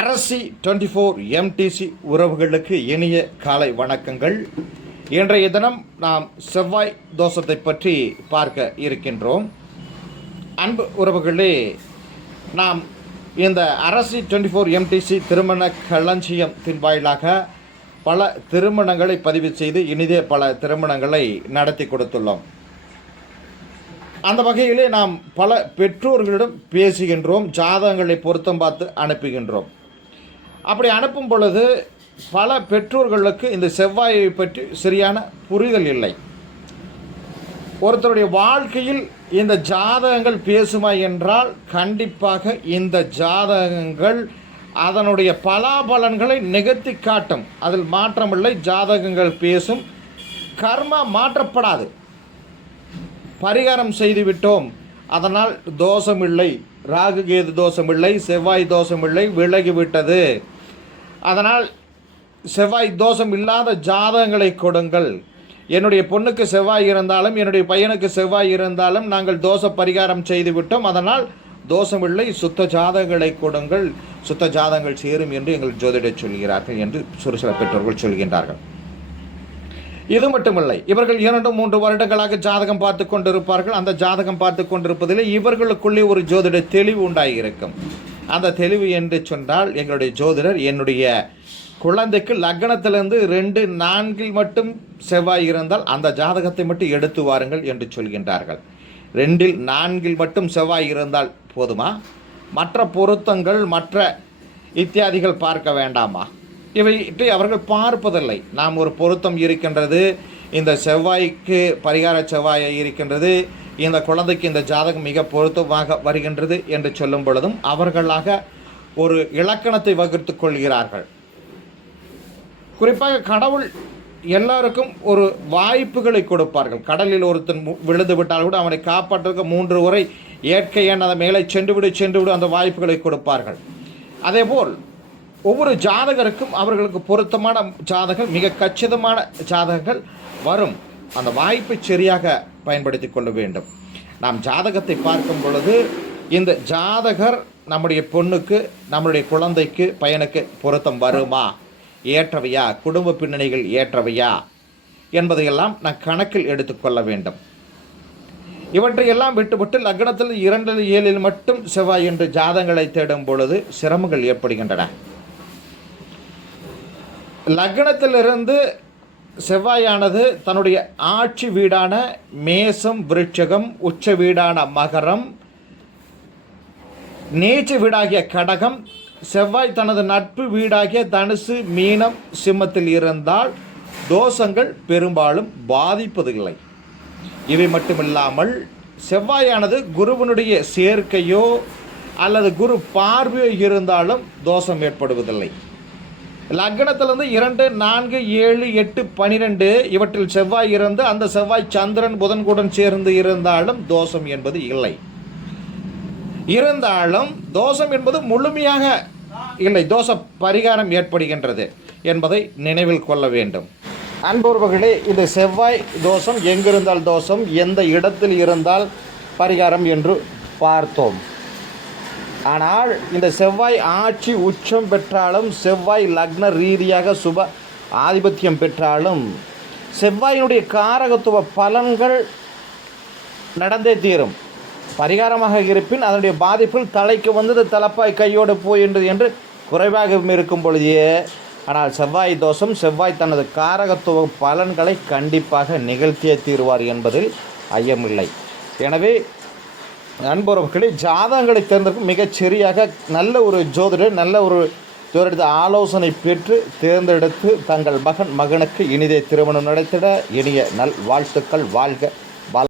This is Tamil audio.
அரசி டுவெண்ட்டி ஃபோர் எம்டிசி உறவுகளுக்கு இனிய காலை வணக்கங்கள். இன்றைய தினம் நாம் செவ்வாய் தோஷத்தை பற்றி பார்க்க இருக்கின்றோம். அன்பு உறவுகளே நாம் இந்த அரசி டுவெண்ட்டி ஃபோர் எம்டிசி திருமண களஞ்சியத்தின் வாயிலாக பல திருமணங்களை பதிவு செய்து இனிதே பல திருமணங்களை நடத்தி கொடுத்துள்ளோம். அந்த வகையிலே நாம் பல பெற்றோர்களிடம் பேசுகின்றோம் ஜாதகங்களை பொருத்தம் பார்த்து அனுப்புகின்றோம். அப்படி அனுப்பும் பொழுது பல பெற்றோர்களுக்கு இந்த செவ்வாயை பற்றி சரியான புரிதல் இல்லை. ஒருத்தருடைய வாழ்க்கையில் இந்த ஜாதகங்கள் பேசுமா என்றால் கண்டிப்பாக இந்த ஜாதகங்கள் அதனுடைய பலாபலன்களை நிகழ்த்தி காட்டும். அதில் மாற்றமில்லை ஜாதகங்கள் பேசும். கர்மா மாற்றப்படாது. பரிகாரம் செய்துவிட்டோம் அதனால் தோஷமில்லை. ராகு கேது தோஷமில்லை செவ்வாய் தோஷமில்லை விலகிவிட்டது அதனால் செவ்வாய் தோஷம் இல்லாத ஜாதகங்களை கொடுங்கள். என்னுடைய பொண்ணுக்கு செவ்வாய் இருந்தாலும் என்னுடைய பையனுக்கு செவ்வாய் இருந்தாலும் நாங்கள் தோஷ பரிகாரம் செய்துவிட்டோம். அதனால் தோஷமில்லை சுத்த ஜாதகங்களை கொடுங்கள். சுத்த ஜாதகங்கள் சேரும் என்று எங்கள் ஜோதிடர் சொல்கிறார்கள் என்று ஒரு சில பெற்றோர்கள் சொல்கின்றார்கள். இது மட்டுமில்லை இவர்கள் இரண்டு மூன்று வருடங்களாக ஜாதகம் பார்த்து கொண்டிருப்பார்கள். அந்த ஜாதகம் பார்த்து கொண்டிருப்பதில் இவர்களுக்குள்ளே ஒரு ஜோதிட தெளிவு உண்டாகி இருக்கும் அந்த தெளிவு என்று சொன்னால் எங்களுடைய ஜோதிடர் என்னுடைய குழந்தைக்கு லக்னத்திலிருந்து ரெண்டு நான்கில் மட்டும் செவ்வாய் இருந்தால் அந்த ஜாதகத்தை மட்டும் எடுத்து வாருங்கள் என்று சொல்கின்றார்கள். ரெண்டில் நான்கில் மட்டும் செவ்வாய் இருந்தால் போதுமா? மற்ற பொருத்தங்கள் மற்ற இத்தியாதிகள் பார்க்க வேண்டாமா? இவை அவர்கள் பார்ப்பதில்லை. நாம் ஒரு பொருத்தம் இருக்கின்றது. இந்த செவ்வாய்க்கு பரிகார செவ்வாய் இருக்கின்றது. இந்த குழந்தைக்கு இந்த ஜாதகம் மிக பொருத்தமாக வருகின்றது என்று சொல்லும் பொழுதும் அவர்களாக ஒரு இலக்கணத்தை வகுத்து கொள்கிறார்கள். குறிப்பாக கடவுள் எல்லாருக்கும் ஒரு வாய்ப்புகளை கொடுப்பார்கள். கடலில் ஒருத்தன் மு- விழுந்து விட்டால் கூட அவனை காப்பாற்றுவதற்கு மூன்று வரை இயற்கையான அதை மேலே சென்றுவிடு சென்றுவிடு சென்று அந்த வாய்ப்புகளை கொடுப்பார்கள். அதேபோல் ஒவ்வொரு ஜாதகருக்கும் அவர்களுக்கு பொருத்தமான ஜாதகம் மிக கச்சிதமான ஜாதகங்கள் வரும். அந்த வாய்ப்பை சரியாக பயன்படுத்தி கொள்ள வேண்டும். நாம் ஜாதகத்தை பார்க்கும் பொழுது இந்த ஜாதகர் நம்முடைய பொண்ணுக்கு நம்முடைய குழந்தைக்கு பையனுக்கு பொருத்தம் வருமா? ஏற்றவையா? குடும்ப பின்னணிகள் ஏற்றவையா? என்பதையெல்லாம் நான் கணக்கில் எடுத்துக்கொள்ள வேண்டும். இவற்றையெல்லாம் விட்டுவிட்டு லக்னத்தில் இரண்டு ஏழில் மட்டும் செவ்வாய் என்று ஜாதங்களை தேடும் பொழுது சிரமங்கள் ஏற்படுகின்றன. லக்னத்திலிருந்து செவ்வாயானது தன்னுடைய ஆட்சி வீடான மேசம் விருட்சகம் உச்ச வீடான மகரம் நீச்ச வீடாகிய கடகம் செவ்வாய் தனது நட்பு வீடாகிய தனுசு மீனம் சிம்மத்தில் இருந்தால் தோஷங்கள் பெரும்பாலும் பாதிப்பதில்லை. இவை மட்டுமில்லாமல் செவ்வாயானது குருவனுடைய சேர்க்கையோ அல்லது குரு பார்வையோ இருந்தாலும் தோஷம் ஏற்படுவதில்லை. லக்னத்திலிருந்து இரண்டு நான்கு ஏழு எட்டு பனிரெண்டு இவற்றில் செவ்வாய் இருந்து அந்த செவ்வாய் சந்திரன் புதன்குடன் சேர்ந்து இருந்தாலும் தோஷம் என்பது இல்லை. இருந்தாலும் தோஷம் என்பது முழுமையாக இல்லை. தோஷ பரிகாரம் ஏற்படுகின்றது என்பதை நினைவில் கொள்ள வேண்டும். அன்புறவுகளே இந்த செவ்வாய் தோஷம் எங்கிருந்தால் தோஷம் எந்த இடத்தில் இருந்தால் பரிகாரம் என்று பார்த்தோம். ஆனால் இந்த செவ்வாய் ஆட்சி உச்சம் பெற்றாலும் செவ்வாய் லக்ன ரீதியாக சுப ஆதிபத்தியம் பெற்றாலும் செவ்வாயினுடைய காரகத்துவ பலன்கள் நடந்தே தீரும். பரிகாரமாக இருப்பின் அதனுடைய பாதிப்பில் தலைக்கு வந்தது தலப்பாய் கையோடு போயின்றது என்று குறைவாக இருக்கும் பொழுதே ஆனால் செவ்வாய் தோஷம் செவ்வாய் தனது காரகத்துவ பலன்களை கண்டிப்பாக நிகழ்த்தியே தீருவார் என்பதில் ஐயமில்லை. எனவே நண்பர்களே ஜாதகங்களை தேர்ந்தெடுக்கும் மிகச் சரியாக நல்ல ஒரு ஜோதிடர் நல்ல ஒரு ஜோதிடத்தை ஆலோசனை பெற்று தேர்ந்தெடுத்து தங்கள் மகன் மகனுக்கு இனிதே திருமணம் நடத்திட இனிய நல் வாழ்த்துக்கள் வாழ்க.